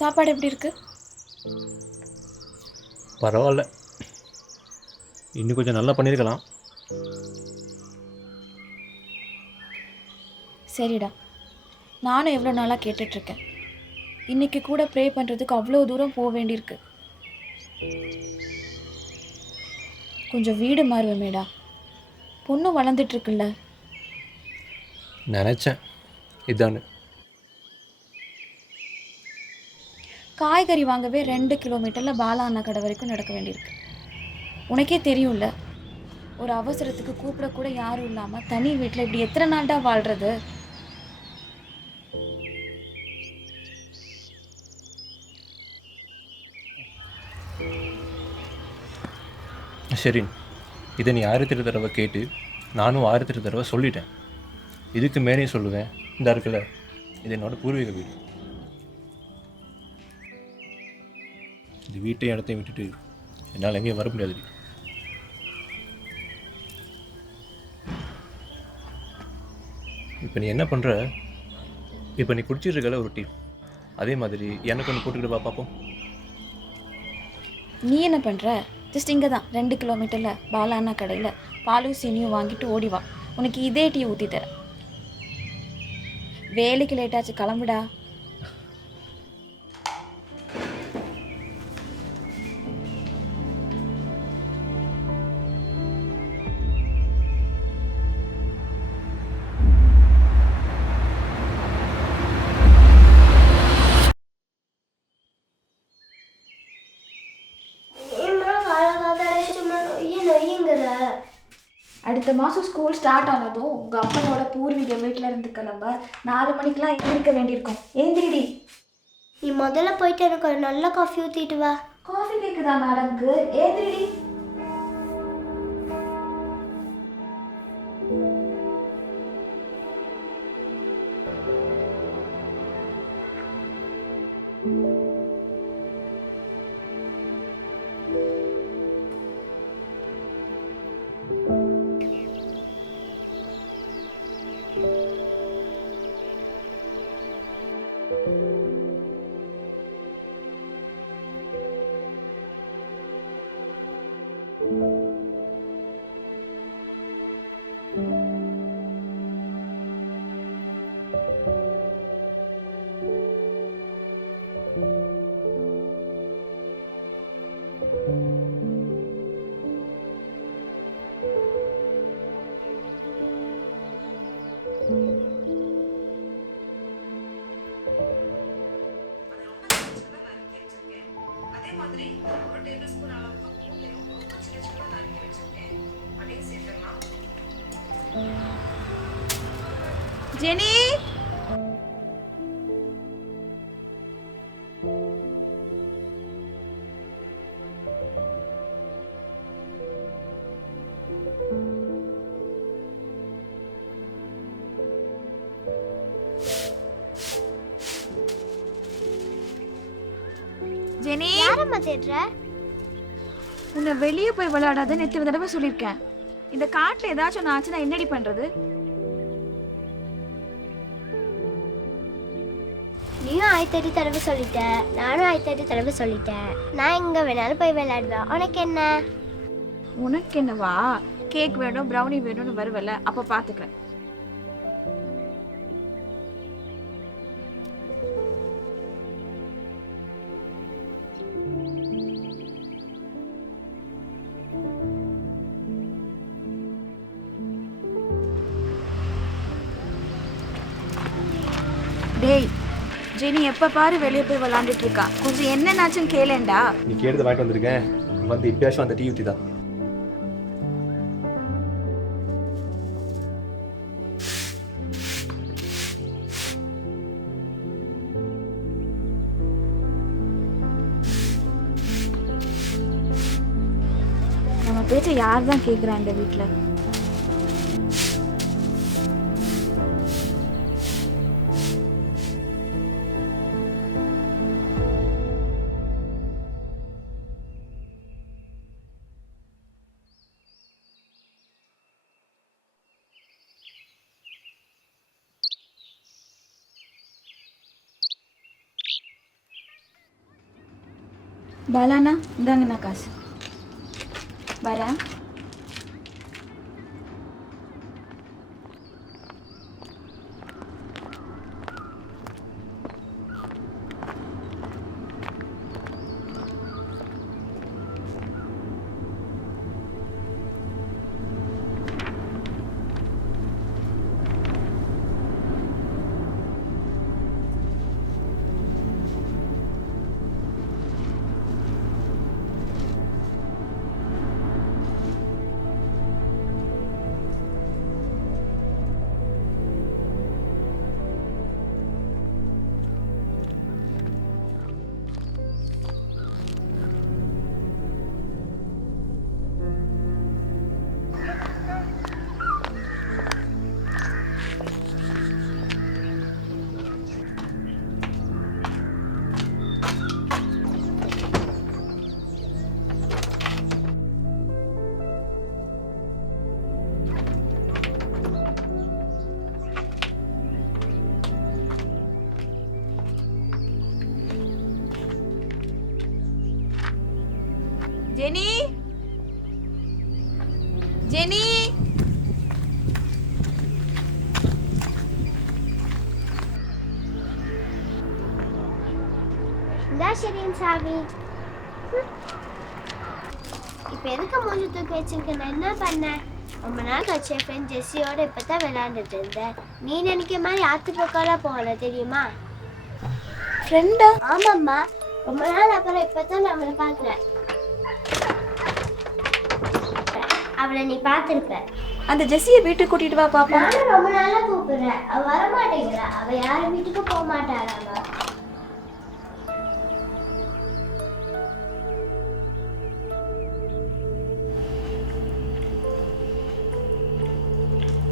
சாப்பாடு எப்படி இருக்கு? பரவாயில்ல, இன்னும் கொஞ்சம் நல்லா பண்ணியிருக்கலாம். சரிடா, நானும் எவ்வளோ நாளாக கேட்டுட்ருக்கேன். இன்னைக்கு கூட ப்ரே பண்ணுறதுக்கு அவ்வளோ தூரம் போக வேண்டியிருக்கு. கொஞ்சம் வீடு மாறுவேமேடா. பொண்ணு வளர்ந்துட்டுருக்குல்ல. நினச்சேன் இதான்னு. காய்கறி வாங்கவே 2 கிலோமீட்டரில் பாலா அண்ணா கடை வரைக்கும் நடக்க வேண்டியிருக்கு. உனக்கே தெரியும்ல, ஒரு அவசரத்துக்கு கூப்பிடக்கூட யாரும் இல்லாமல் தனி வீட்டில் இப்படி எத்தனை நாள்டா வாழ்கிறது? சரி, இதை நீ 1008 தடவை கேட்டு நானும் 1008 தடவை சொல்லிட்டேன். இதுக்கு மேலேயும் சொல்லுவேன். இந்த இருக்குல்ல, இது என்னோட பூர்வீக வீடு. இந்த வீட்டையும் இடத்தையும் விட்டுட்டு என்னால் எங்கேயும் வர முடியாது. இப்போ நீ என்ன பண்ணுற? இப்போ நீ குடிச்சிருக்கல ஒரு டீ, அதே மாதிரி எனக்கு ஒன்று போட்டுக்கிட்டு வா பார்ப்போம். நீ என்ன பண்ணுற? ஜஸ்ட் இங்கே தான் 2 கிலோமீட்டரில் பாலா அண்ணா கடையில் பாலும் சீனியும் வாங்கிட்டு ஓடி வா. உனக்கு இதே டீ ஊற்றி தரேன். வேலைக்கு லேட்டாச்சு, கிளம்புடா. அடுத்த மாதம் ஸ்கூல் ஸ்டார்ட் ஆனதும் உங்கள் அப்பனோட பூர்வீக வீட்டில் இருந்து கிளம்ப 4 மணிக்கெலாம் எழுந்திருக்க வேண்டியிருக்கும். ஏந்திரிடி. நீ முதல்ல போயிட்டு எனக்கு ஒரு நல்ல காஃபி ஊற்றிட்டு வா. காஃபி கேக்குதா மேடம்க்கு? ஏந்திரிடி. ஜெனி, ஜெனி, யாரம்மா தேடுற? உன்னை வெளியே போய் விளையாடாதுன்னு எத்தனை தடவை சொல்லியிருக்கேன். இந்த காட்டில் ஏதாச்சும் ஒன்று ஆச்சுன்னா என்னடி பண்ணுறது? நீயும் 1008 தடவை சொல்லிட்ட, நானும் 1008 தடவை சொல்லிட்டேன். நான் எங்கே வேணாலும் போய் விளையாடுவேன். உனக்கு என்ன? உனக்கு என்னவா? கேக் வேணும், ப்ரௌனி வேணும்னு வருவல, அப்போ பார்த்துக்கிறேன். டேய், ஜெனி எப்போ பாரு வெளியே போய் விளாண்டுட்டு இருக்கா. கொஞ்சம் என்னன்னாச்சும் கேளேண்டா. நீ கேட்டதை வாங்கிட்டு வந்திருக்கேன். வந்து இப்பயாச்சும் அந்த டீ ஊற்றி தான். நம்ம பேச்ச யார் தான் கேட்குறா இந்த வீட்டில்? பாலாண்ணா இந்தாங்கண்ணா காசு. வரேன். ஜெனி, ஜெனி, இந்தா ஷெரின் சாவி. இப்போ எதுக்கு மூஞ்சி தூக்கி வச்சிருக்க? நான் என்ன பண்ணேன்? ரொம்ப நாள் கழிச்சு என் ஃப்ரெண்ட் ஜெஸ்ஸியோட இப்போ தான் விளையாண்டுட்டு இருந்தேன். நீ நினைக்கிற மாதிரி ஆத்துப்பக்காலாம் போகல தெரியுமா? ஃப்ரெண்டா? ஆமாம்மா, ரொம்ப நாள் அப்புறம் இப்போ தான் நான் அவளை பார்க்குறேன். அவளை நீ பார்த்துருப்ப. அந்த ஜெஸ்ஸியை வீட்டுக்கு கூட்டிட்டு வா பாப்பா. நானும் ரொம்ப நாளா கூப்பிடுறேன், அவ வர மாட்டேங்கிறா. அவ யாரும் வீட்டுக்கு போக மாட்டாளாமா.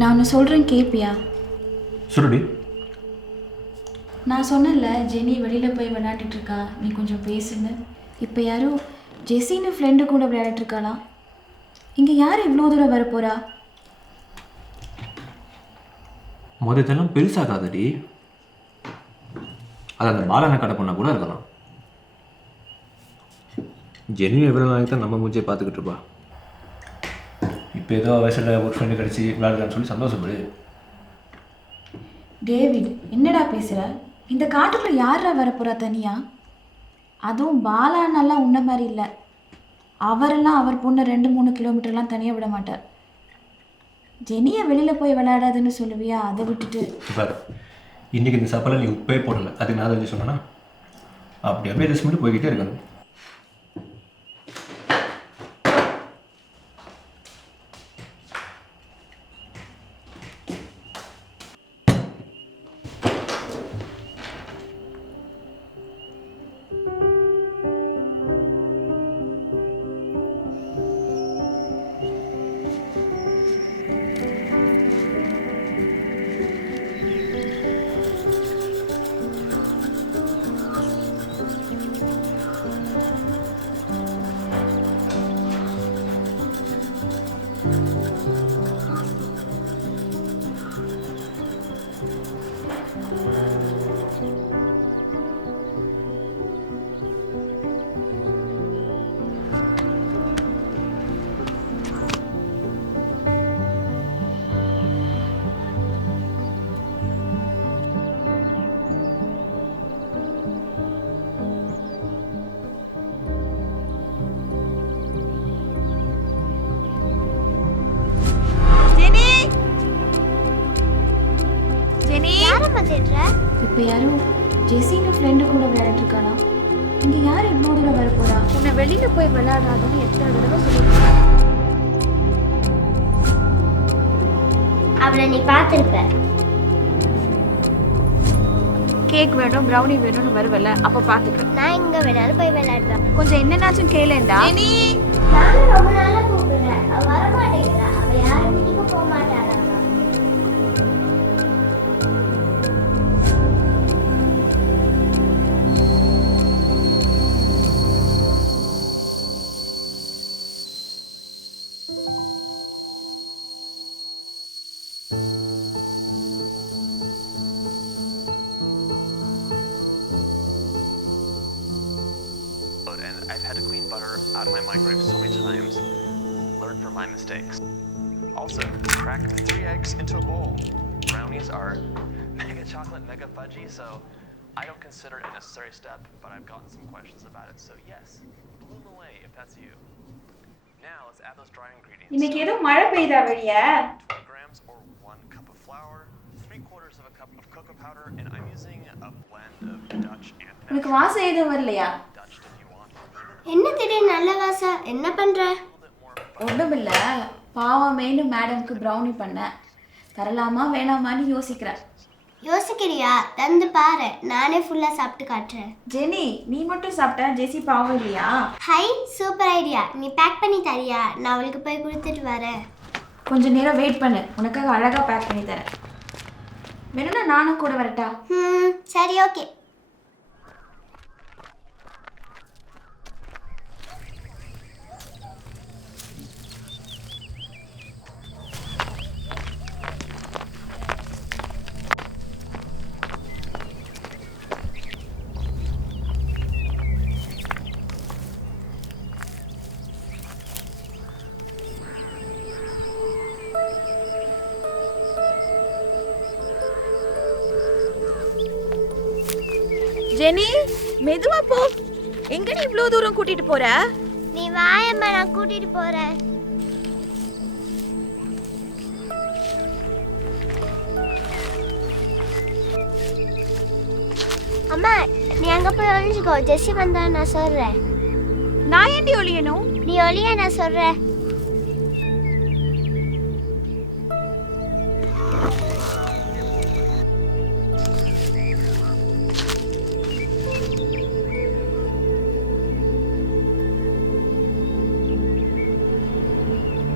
நான் ஒன்று சொல்கிறேன் கேட்பியா? சொல்லுடி. நான் சொன்னேன்ல ஜெனி வெளியில் போய் விளையாடிட்டு இருக்கா, நீ கொஞ்சம் பேசுங்க. இப்போ யாரோ ஜெஸ்ஸின்னு ஃப்ரெண்டு கூட விளையாடிட்டு இருக்காளா? இங்கே யார் இவ்வளோ தூரம் வரப்போறா? இதெல்லாம் பெருசாகாதடி. அது அந்த பாலனை கடை பண்ண கூட இருக்கலாம். ஜெனி எவ்வளோ நாளைக்கு தான் நம்ம மூஞ்சியை பார்த்துக்கிட்டு இருப்பா. இப்போ ஏதோ வயசில் ஒரு ஃப்ரெண்டு கிடச்சி விளையாடுறான்னு சொல்லி சந்தோஷப்படு. டேவிட், என்னடா பேசுகிற? இந்த காட்டுக்குள்ள யாரா வரப்போறா தனியா? அதுவும் பாலானெல்லாம் உன்ன மாதிரி இல்லை. அவரெல்லாம் அவர் பொண்ணை 2-3 கிலோமீட்டர்லாம் தனியாக விட மாட்டார். ஜெனியை வெளியில் போய் விளையாடாதுன்னு சொல்லுவியா? அதை விட்டுட்டு பாரு, இன்றைக்கி இந்த சாப்பாடில் நீ உப்பே போடலை, அதுக்கு நான் தெரிஞ்சு சொன்னேன்னா அப்படி அப்படியே ரெஸ்ட் மட்டும் போய்கிட்டே இருக்கணும். இப்போ யாரும் ஜெஸ்ஸின்னு ஃப்ரெண்டு கூட விளையாடிட்டு இருக்காளா? இங்கே யார் இவ்வளோ தூரம் வரப்போறா? உன்னை வெளியில் போய் விளையாடாதுன்னு எத்தனை தடவை சொல்லியிருக்கேன். அவளை நீ பார்த்துருப்ப. கேக் வேணும், ப்ரௌனி வேணும்னு வருவல, அப்போ பார்த்துக்க. நான் எங்க வேணாலும் போய் விளையாடுவேன். கொஞ்சம் என்னன்னாச்சும் கேளேண்டா. நானும் ரொம்ப நாளா கூப்பிடுறேன், அவ வர மாட்டேங்கிறா. அவ யாரும் வீட்டுக்கு போக மாட்டாளாமா. and I've had microwave so many times, learn from my mistakes. Also, crack 3 eggs into a bowl. Brownies are mega chocolate, mega fudgy, so I don't consider it a necessary step, but I've gotten some questions about it, so yes, bloom away if that's you. Now let's add those dry ingredients. இன்னைக்கு ஏதோ மழை பெய்தா வெளியே? 20 grams or 1 cup of flour, 3/4 of a cup of cocoa powder, and I'm using a blend of Dutch and உனக்கு வாசம் எதுவும் வரலையா? Dutch if you want. என்ன திடீர்னு நல்ல வாசம்? என்ன பண்ற? A little bit more ஒன்றும் இல்லை, பாவமேனு மேடம்க்கு ப்ரௌனி பண்ணேன். தரலாமா வேணாமான்னு யோசிக்கிறேன். யோசிக்கிறியா? தந்து பாரு, நானே ஃபுல்லா சாப்பிட்டு காட்டுறேன். ஜெனி, நீ மட்டும் சாப்பிட்டா ஜெசி பாவம் இல்லையா? High, super idea. நீ பேக் பண்ணி தரியா? நான் அவளுக்கு போய் கொடுத்துட்டு வரேன். கொஞ்சம் நேரம் வெயிட் பண்ணு, உனக்காக அழகாக பேக் பண்ணி தரேன். வேணும்னா நானும் கூட வரட்டா? சரி, ஓகே. ஜெனி, மெதுவா போ. எங்க நீ இவ்வளோ தூரம் கூட்டிட்டு போற? நீ வாயம்மா, நான் கூட்டிட்டு போறேன். அம்மா, நீ அங்க போய் ஒளிஞ்சுக்கோ. ஜெஸ்ஸி வந்தா நான் சொல்றேன். நான் ஏண்டி ஒளியணும்? நீ ஒளிய, நான் சொல்றேன்.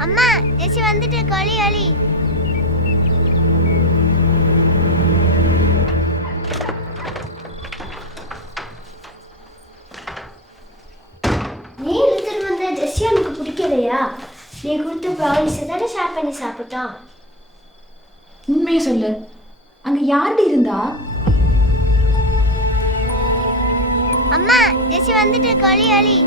அம்மா, ஜெஸ்ஸி வந்துட்டு ஒளி ஒளி. நீ இழுத்துட்டு வந்த ஜெஸ்ஸி எனக்கு பிடிக்கலையா? நீ கொடுத்த ப்ரௌனிஸை தானே ஷேர் பண்ணி சாப்பிட்டோம். உண்மையை சொல்லு, அங்க யாருடி இருந்தா? அம்மா, ஜெஸ்ஸி வந்துட்டு ஒளி ஒளி.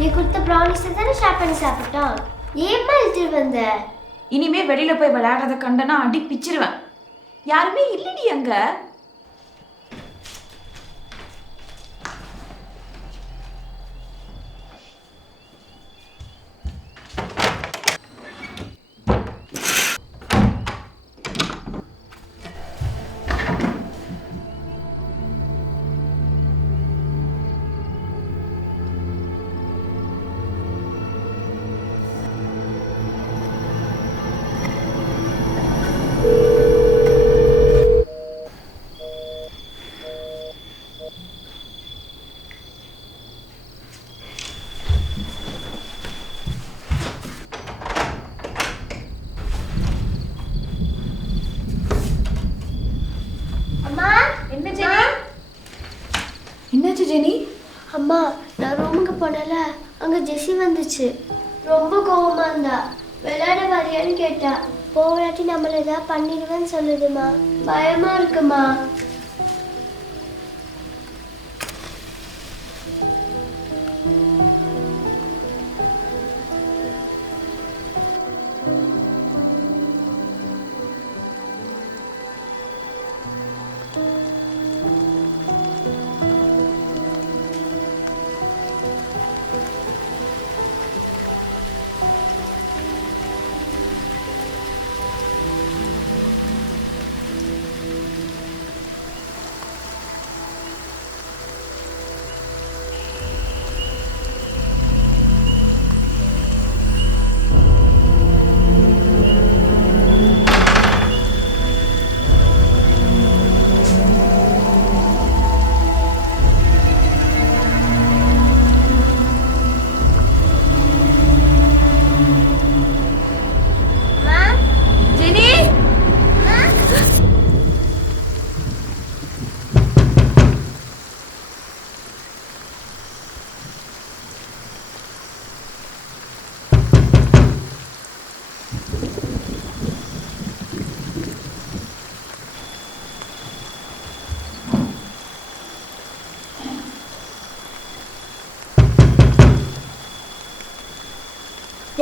நீ கொடுத்த ப்ரௌனிஸை தானே ஷேர் பண்ணி சாப்பிட்டோம். ஏம்மா இழுத்துட்டு வந்த? இனிமே வெளியில போய் விளையாடுறத கண்டனா அடி பிச்சிருவேன். யாருமே இல்லடி அங்க. என்னாச்சு ஜெனி? அம்மா, நான் ரூமுக்கு போனல, அங்க ஜெஸ்ஸி வந்துச்சு. ரொம்ப கோவமா இருந்தா. விளையாட வரியான்னு கேட்டா. போகலாட்டி நம்மள ஏதாவது பண்ணிடுவேன்னு சொல்லுதுமா. பயமா இருக்குமா.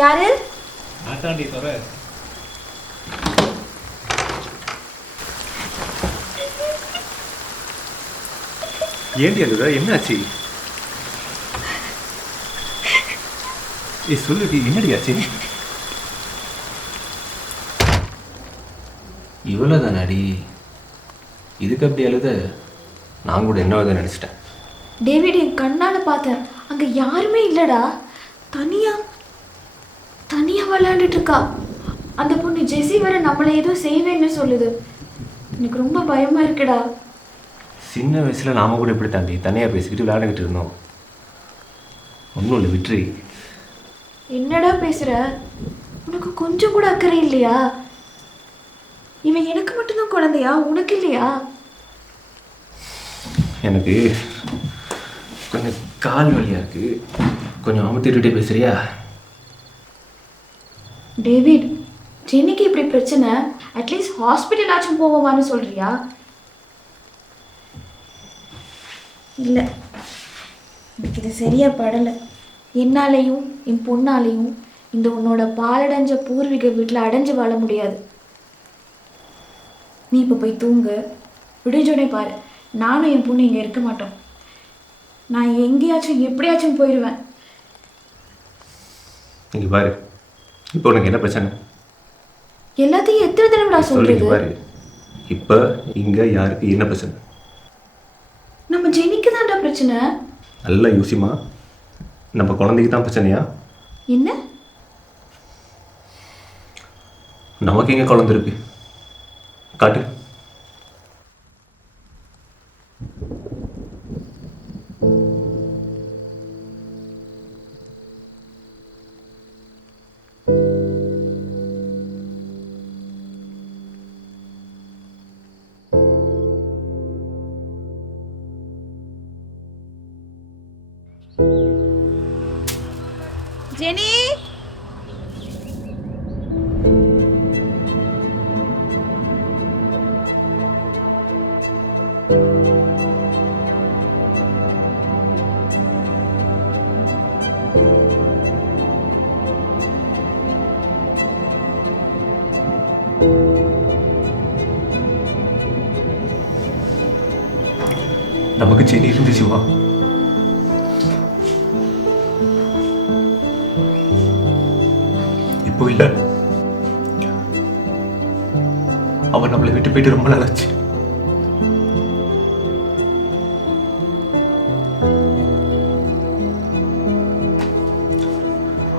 யாரு? ஆட்டாண்டி தர ஏண்டி அழுத? என்னாச்சு? சொல்லுடி, என்னடி ஆச்சு? இவ்வளோ தானாடி? இதுக்கு அப்படி அழுத? நான் கூட என்ன நினச்சிட்டேன். டேவிட், என் கண்ணால் பார்த்தேன், அங்கே யாருமே இல்லைடா. தனியாக விளையாண்டுட்டு இருக்கா. அந்த பொண்ணு ஜெஸி வர நம்மளை ஏதோ செய்வேன்னு சொல்லுது. எனக்கு ரொம்ப பயமாக இருக்குடா. சின்ன வயசில் நாம கூட இப்படி தாண்டி தனியாக பேசிக்கிட்டு விளையாண்டுக்கிட்டு இருந்தோம். ஒன்றும் இல்லை, விட்ரி. என்னடா பேசுகிற? உனக்கு கொஞ்சம் கூட அக்கறை இல்லையா? இவன் எனக்கு மட்டும்தான் குழந்தையா, உனக்கு இல்லையா? எனக்கு கொஞ்சம் கால் வலியாக இருக்குது, கொஞ்சம் அமுத்திட்டுட்டே பேசுறியா? டேவிட், ஜென்னிக்கு இப்படி பிரச்சனை, அட்லீஸ்ட் ஹாஸ்பிட்டல் ஆச்சும் போவோமான்னு சொல்றியா? இல்லை, எனக்கு இது சரியா படலை. என்னாலேயும் என் பொண்ணாலேயும் இந்த உன்னோட பாலடைஞ்ச பூர்வீக வீட்டில் அடைஞ்சு வாழ முடியாது. நீ இப்போ போய் தூங்கு. விடிஞ்சோடனே பாரு, நானும் என் பொண்ணு இங்கே இருக்க மாட்டோம். நான் எங்கேயாச்சும் எப்படியாச்சும் போயிடுவேன். இங்கே பாரு, இப்போ உனக்கு என்ன பிரச்சனை? எல்லாத்தையும் எத்தனை தடவை சொல்றது? பாரு, இப்போ இங்கே யாருக்கு என்ன பிரச்சனை? நம்ம ஜெனிக்கு தான்டா பிரச்சனை. நல்லா யோசிமா, நம்ம குழந்தைக்கு தான் பிரச்சனையா? என்ன? நமக்கு எங்கே குழந்தை இருக்கு? காட்டு. ஜெனி, நமக்கு செடி இருந்துச்சுமா? இப்போ இல்லை. அவன் நம்மளை விட்டு போயிட்டு ரொம்ப நாளாச்சு.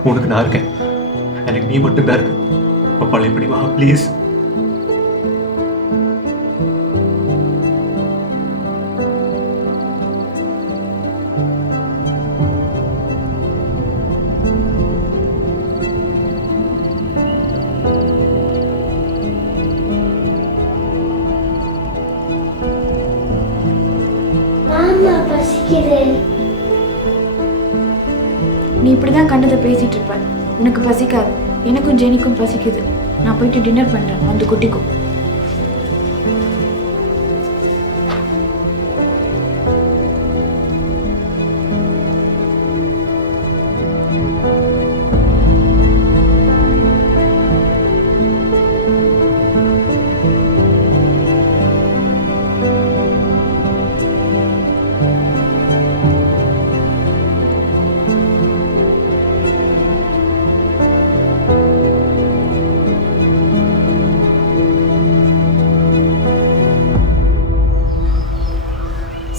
உனக்கு நான் இருக்கேன், எனக்கு நீ மட்டும்தான் இருக்கு. இப்போ பழையபடி வா ப்ளீஸ். நீ இப்படிதான் கண்டதை பேசிட்டு இருப்ப. உனக்கு பசிக்காது, எனக்கும் ஜெனிக்கும் பசிக்குது. நான் போயிட்டு டின்னர் பண்றேன், வந்து குட்டிக்கும்.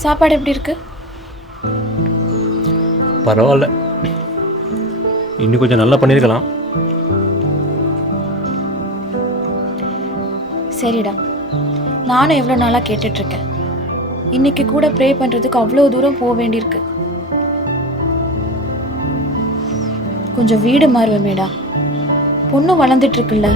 சாப்பாடு எப்படி இருக்கு? பரவாயில்ல, இன்னும் கொஞ்சம் நல்லா பண்ணியிருக்கலாம். சரிடா, நானும் எவ்வளோ நாளாக கேட்டுட்ருக்கேன். இன்னைக்கு கூட ப்ரே பண்ணுறதுக்கு அவ்வளோ தூரம் போக வேண்டியிருக்கு. கொஞ்சம் வீடு மாறுவேமேடா, பொண்ணு வளர்ந்துட்டு இருக்குல்ல.